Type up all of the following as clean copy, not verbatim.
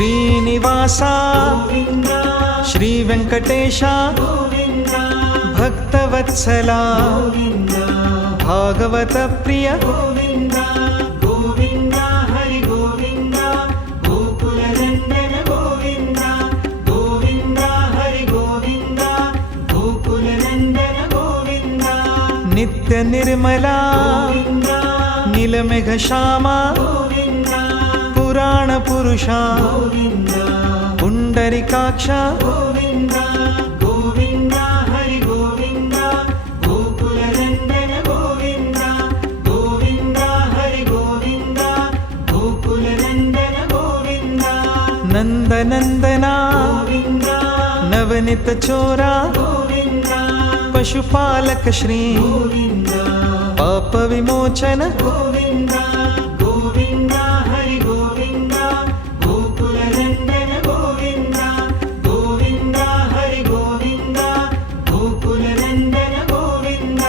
ಶ್ರೀನಿವಾಸ ಗೋವಿಂದ ಶ್ರೀ ವೆಂಕಟೇಶ ಗೋವಿಂದ ಭಕ್ತವತ್ಸಲ ಗೋವಿಂದ ಭಾಗವತ ಪ್ರಿಯ ಗೋವಿಂದ ಗೋವಿಂದ ಹರಿ ಗೋವಿಂದ ಗೋಕುಲ ನಂದನ ಗೋವಿಂದ ಗೋವಿಂದ ಹರಿ ಗೋವಿಂದ ಗೋಕುಲ ನಂದನ ಗೋವಿಂದ ನಿತ್ಯ ನಿರ್ಮಲ ಗೋವಿಂದ ನೀಲಮೇಘ ಶ್ಯಾಮ ಗೋವಿಂದ ಪುರಾಣ ಪುರುಷ ಗೋವಿಂದ ಪುಂಡರಿಕಾಕ್ಷ ಗೋವಿಂದ ಗೋವಿಂದ ಹರಿ ಗೋವಿಂದ ಗೋಕುಲ ನಂದನ ಗೋವಿಂದ ಗೋವಿಂದ ಹರಿ ಗೋವಿಂದ ಗೋಕುಲ ನಂದನ ಗೋವಿಂದ ನಂದನಂದನ ಗೋವಿಂದ ನವನಿತ ಚೋರ ಗೋವಿಂದ ಪಶುಪಾಲಕ ಶ್ರೀ ಗೋವಿಂದ ಪಾಪ ವಿಮೋಚನ ಗೋವಿಂದ ಗೋವಿಂದ ಹರಿ ಗೋವಿಂದ ಗೋಕುಲ ನಂದನ ಗೋವಿಂದ ಗೋವಿಂದ ಹರಿ ಗೋವಿಂದ ಗೋಕುಲ ನಂದನ ಗೋವಿಂದ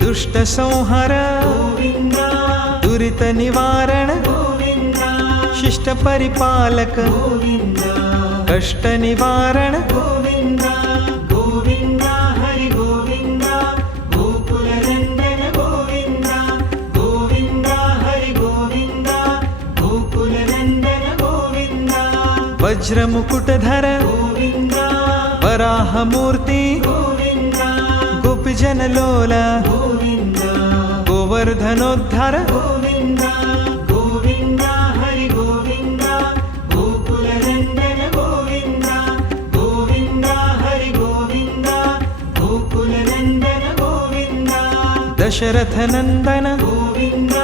ದುಷ್ಟ ಸಂಹಾರ ಗೋವಿಂದ ದುರಿತ ನಿವಾರಣ ಗೋವಿಂದ ಶಿಷ್ಟ ಪರಿಪಾಲಕ ಗೋವಿಂದ ಕಷ್ಟ ನಿವಾರಣ ಗೋವಿಂದ ಗೋವಿಂದ ಹರಿ ಗೋವಿಂದ ಗೋಕುಲ ನಂದನ ಗೋವಿಂದ ಗೋವಿಂದ ಹರಿ ಗೋವಿಂದ ಗೋಕುಲ ನಂದನ ಗೋವಿಂದ ವಜ್ರ ಮುಕುಟಧರ ಗೋವಿಂದ ವರಾಹ ಮೂರ್ತಿ ಗೋವಿಂದ ಗೋಪಿಜನ ಲೋಲ ಗೋವಿಂದ ಗೋವರ್ಧನೋದ್ಧಾರ ಗೋವಿಂದ ಗೋವಿಂದ ಹರಿ ಗೋವಿಂದ ಗೋಕುಲ ನಂದನ ಗೋವಿಂದ ಗೋವಿಂದ ಹರಿ ಗೋವಿಂದ ಗೋಕುಲ ನಂದನ ಗೋವಿಂದ ದಶರಥ ನಂದನ ಗೋವಿಂದ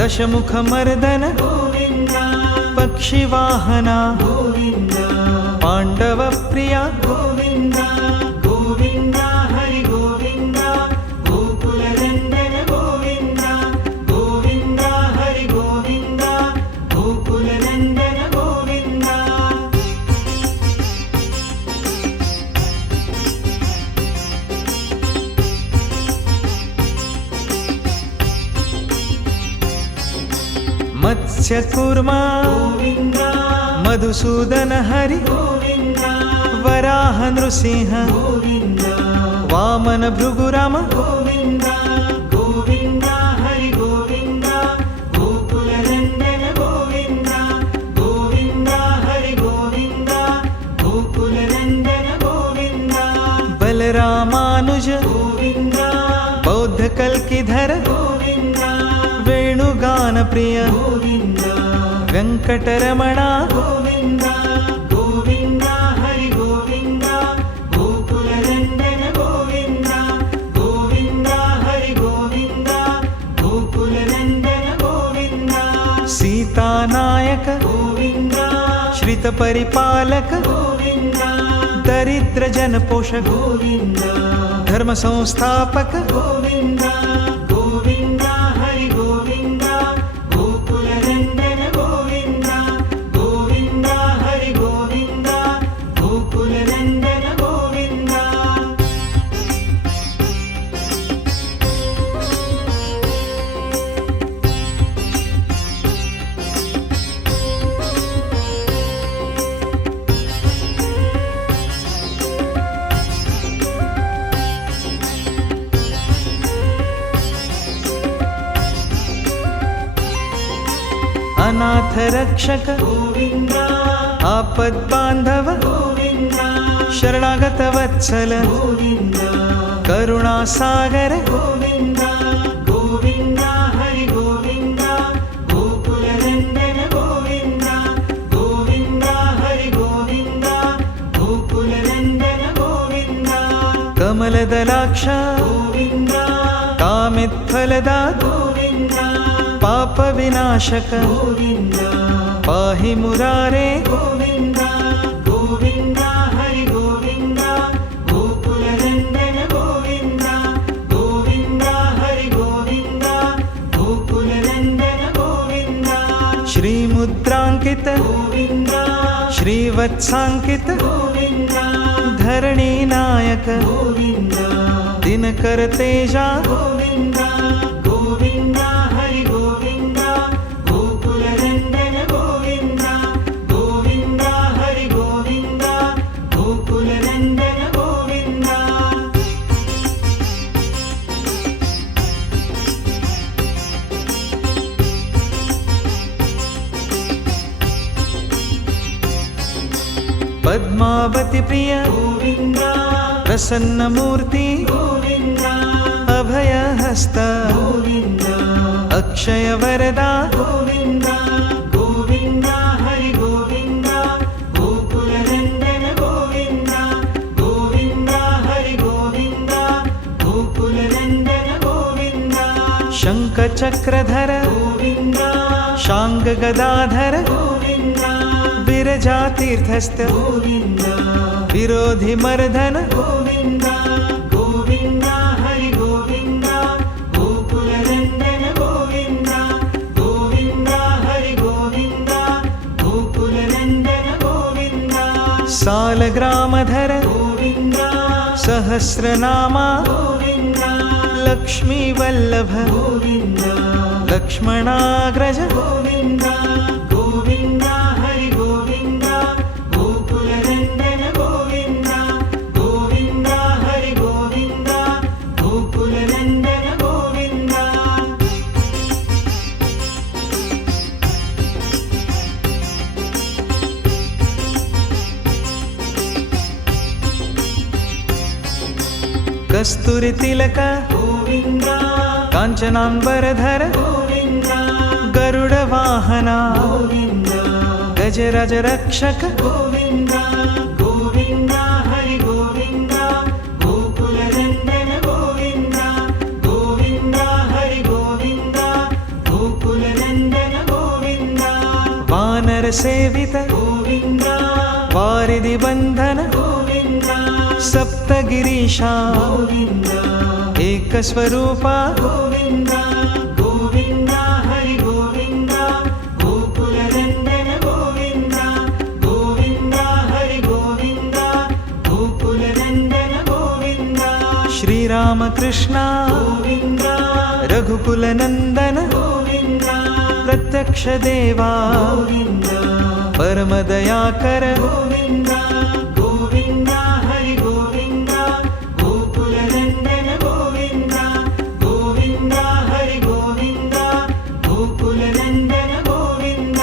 ದಶಮುಖ ಮರ್ದನ ಗೋವಿಂದ ಪಕ್ಷಿ ವಾಹನ ಗೋವಿಂದ ಪಾಂಡವ ಪ್ರಿಯ ಗೋವಿಂದ ಗೋವಿಂದ ಹರಿ ಗೋವಿಂದ ಗೋಕುಲ ನಂದನ ಗೋವಿಂದ ಗೋವಿಂದ ಹರಿ ಗೋವಿಂದ ಗೋಕುಲ ನಂದನ ಗೋವಿಂದ ಮತ್ಸ್ಯ ಕೂರ್ಮ ಗೋವಿಂದ ಮಧುಸೂದನ ಹರಿ ಗೋವಿಂದ ವರಾಹ ನೃಸಿಂಹ ಗೋವಿಂದ ವಾಮನ ಭೃಗುರಾಮ ಗೋವಿಂದ ಗೋವಿಂದ ಹರಿ ಗೋವಿಂದ ಗೋಕುಲ ನಂದನ ಗೋವಿಂದ ಗೋವಿಂದ ಹರಿ ಗೋವಿಂದ ಗೋಕುಲ ನಂದನ ಗೋವಿಂದ ಬಲರಾಮಾನುಜ ಗೋವಿಂದ ಬೌದ್ಧ ಕಲ್ಕಿಧರ ಗೋವಿಂದ ವೇಣುಗಾನ ಪ್ರಿಯ ಗೋವಿಂದ ವೆಂಕಟರಮಣ ಗೋವಿಂದ ಗೋವಿಂದ ಹರಿ ಗೋವಿಂದ ಗೋಕುಲ ನಂದನ ಗೋವಿಂದ ಗೋವಿಂದ ಹರಿ ಗೋವಿಂದ ಗೋಕುಲ ನಂದನ ಗೋವಿಂದ ಸೀತಾನಾಯಕ ಗೋವಿಂದ ಶ್ರಿತ ಪರಿಪಾಲಕ ಗೋವಿಂದ ದರಿದ್ರ ಜನ ಪೋಷಕ ಗೋವಿಂದ ಧರ್ಮ ಸಂಸ್ಥಾಪಕ ಗೋವಿಂದ ಗೋವಿಂದ ಹರಿ ಗೋವಿಂದ ಗೋಕುಲ ನಂದನ ಗೋವಿಂದ ಗೋವಿಂದ ಹರಿ ಗೋವಿಂದ ಗೋಕುಲ ನಂದನ ಗೋವಿಂದ ಅನಾಥ ರಕ್ಷಕ ಗೋವಿಂದ ಆಪದ್ ಬಾಂಧವ ಗೋವಿಂದ ಶರಣಾಗತ ವತ್ಸಲ ಗೋವಿಂದ ಕರುಣಾಸಾಗರ ಗೋವಿಂದ ಗೋವಿಂದ ಹರಿ ಗೋವಿಂದ ಗೋಕುಲ ನಂದನ ಗೋವಿಂದ ಗೋವಿಂದ ಹರಿ ಗೋವಿಂದ ಗೋಕುಲ ನಂದನ ಗೋವಿಂದ ಕಮಲದಲಾಕ್ಷ ಗೋವಿಂದ ಕಾಮಿತ್ಫಲದ ಗೋವಿಂದ ಪಾಪ ವಿನಾಶಕ ಗೋವಿಂದ ಪಾಹಿ ಮುರಾರೇ ಗೋವಿಂದ ಗೋವಿಂದ ಹರಿ ಗೋವಿಂದ ಗೋಕುಲ ನಂದನ ಗೋವಿಂದ ಗೋವಿಂದ ಹರಿ ಗೋವಿಂದ ಗೋಕುಲ ನಂದನ ಗೋವಿಂದ ಶ್ರೀ मुद्रांकित गोविन्द श्रीवत्सांकित गोविन्द धरणी नायक गोविन्द दिनकर तेजा गोविन्द गोविन्द हरि गोविन्द गोकुलनन्दन गोविन्द गोविन्द हरि गोविन्द गोकुलनन्दन गोविन्द पद्मावती प्रिय गोविन्द प्रसन्न मूर्ति गोविन्द अभय हस्त गोविन्द अक्षय वरदा गोविन्द गोविन्द हरि गोविन्द गोकुलनन्दन गोविन्द गोविन्द हरि गोविन्द गोकुलनन्दन गोविन्द शंख चक्रधर गोविन्द शांग गदाधर गोविन्द विरजा तीर्थस्थ गोविन्द विरोधि मर्दन गोविन्द गोविन्द हरि गोविन्द गोकुलनन्दन गोविन्द गोविन्द हरि गोविन्द गोकुलनन्दन गोविन्द सालग्रामधर गोविन्द सहस्रनामा गोविन्द लक्ष्मी वल्लभ गोविन्द लक्ष्मणाग्रज गोविन्द गोविन्द हरि गोविन्द गोकुलनन्दन गोविन्द गोविन्द हरि गोविन्द गोकुलनन्दन गोविन्द कस्तूरि तिलक गोविन्द काञ्चनाम्बरधर गोविन्द गरुड वाहना गोविन्द गजराज रक्षक गोविन्द गोविन्द हरि गोविन्द गोकुलनन्दन गोविन्द गोविन्द हरि गोविन्द गोकुलनन्दन गोविन्द वानर सेवित गोविन्द वारिधि बन्धन गोविन्द सप्तगिरीशा गोविन्द एकस्वरूपा गोविन्द गोविन्द हरि गोविन्द गोकुलनन्दन गोविन्द गोविन्द हरि गोविन्द गोकुलनन्दन गोविन्द श्रीरामकृष्ण गोविन्द रघुकुलनन्दन गोविन्द प्रत्यक्ष देवा गोविन्द परमदयाकर गोविन्द गोविन्द हरि गोविन्द गोकुलनन्दन गोविन्द गोविन्द हरि गोविन्द गोकुलनन्दन गोविन्द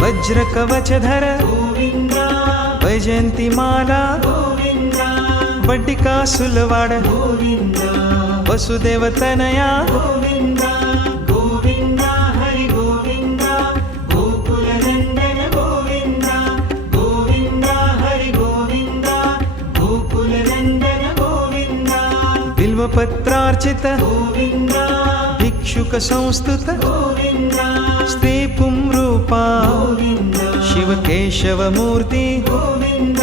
वज्र कवचधर गोविन्द वैजयंती माला गोविन्द वड्डिका सुलवाड गोविन्द वसुदेव तनया गोविन्द गोविन्द हरि गोविन्द गोकुलनन्दन गोविन्द गोविन्द हरि गोविन्द गोकुलनन्दन गोविन्द बिल्वपत्रार्चित गोविन्द भिक्षुक संस्तुत गोविन्द स्त्री पुंरूपा गोविन्द शिव केशव मूर्ति गोविन्द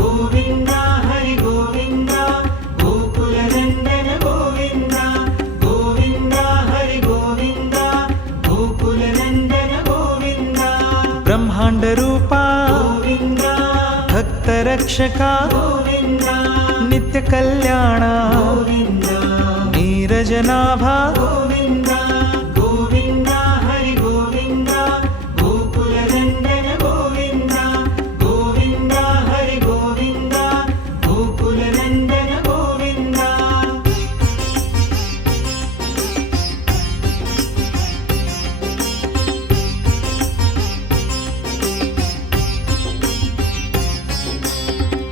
गोविन्द हरि गोविन्द गोकुलनन्दन गोविन्द गोविन्द हरि गोविन्द गोकुलनन्दन गोविन्द ब्रह्मांड रूपा गोविन्द भक्त रक्षका गोविन्द नित्य कल्याणा गोविन्द नीरजनाभा गोविन्द गोविन्द हरि गोविन्द गोकुलनन्दन गोविन्द गोविन्द हरि गोविन्द गोकुलनन्दन गोविन्द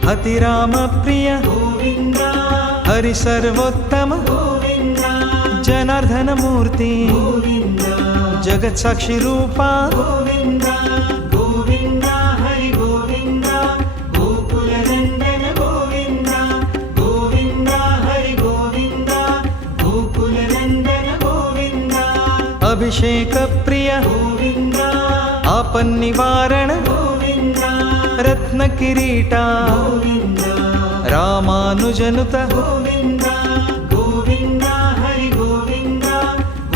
हतिराम प्रिय गोविन्द हरि सर्वोत्तम गोविन्द जनार्दन मूर्ति गोविन्द जगत साक्षी रूपा गोविन्द गोविन्द हरि गोविन्द गोकुलनन्दन गोविन्द गोविन्द हरि अभिषेक प्रिय गोविन्द आपन्निवारण गोविन्द रत्न किरीटा गोविन्द रामानुजनुत गोविन्द गोविन्द हरि गोविन्द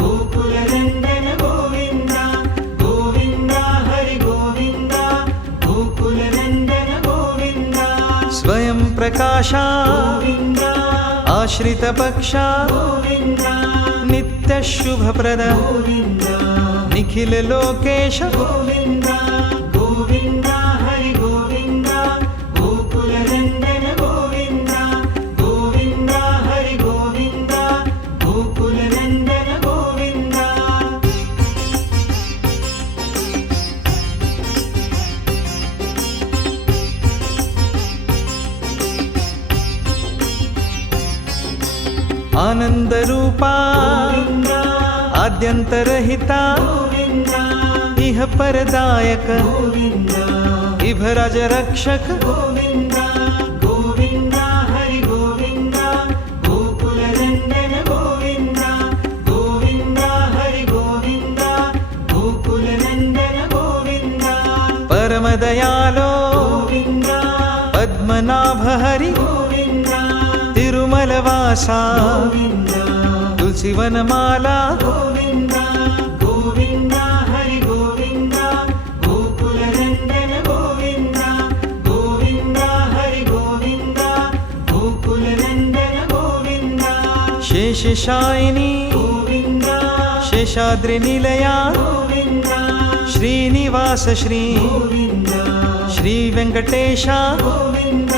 गोकुलनन्दन गोविन्द गोविन्द हरि गोविन्द गोकुलनन्दन गोविन्द स्वयं प्रकाशा गोविन्द आश्रित पक्षा गोविन्द नित्य शुभप्रद गोविन्द निखिल लोकेश गोविन्द गोविन्द हरि गोविन्द गोकुलनन्दन गोविन्द गोविन्द हरि गोविन्द गोकुलनन्दन गोविन्द आनंद रूपा गोविन्द आद्यंतरहिता गोविन्द इह परदायक गोविन्द इभराज रक्षक गोविन्द गोविन्द हरि गोविन्द गोकुलनन्दन गोविन्द गोविन्द हरि गोविन्द गोकुलनन्दन गोविन्द परम दयालो गोविन्द पद्मनाभ हरि गोविन्द तिरुमलवासा गोविन्द तुलसीवनमाला गोविन्द गोविन्द हरि गोविन्द गोकुलनन्दन गोविन्द गोविन्द हरि गोविन्द गोकुलनन्दन गोविन्द शेषशायिनी गोविन्द शेषाद्रि निलया गोविन्द श्रीनिवास श्री गोविन्द श्री वेंकटेशा गोविन्द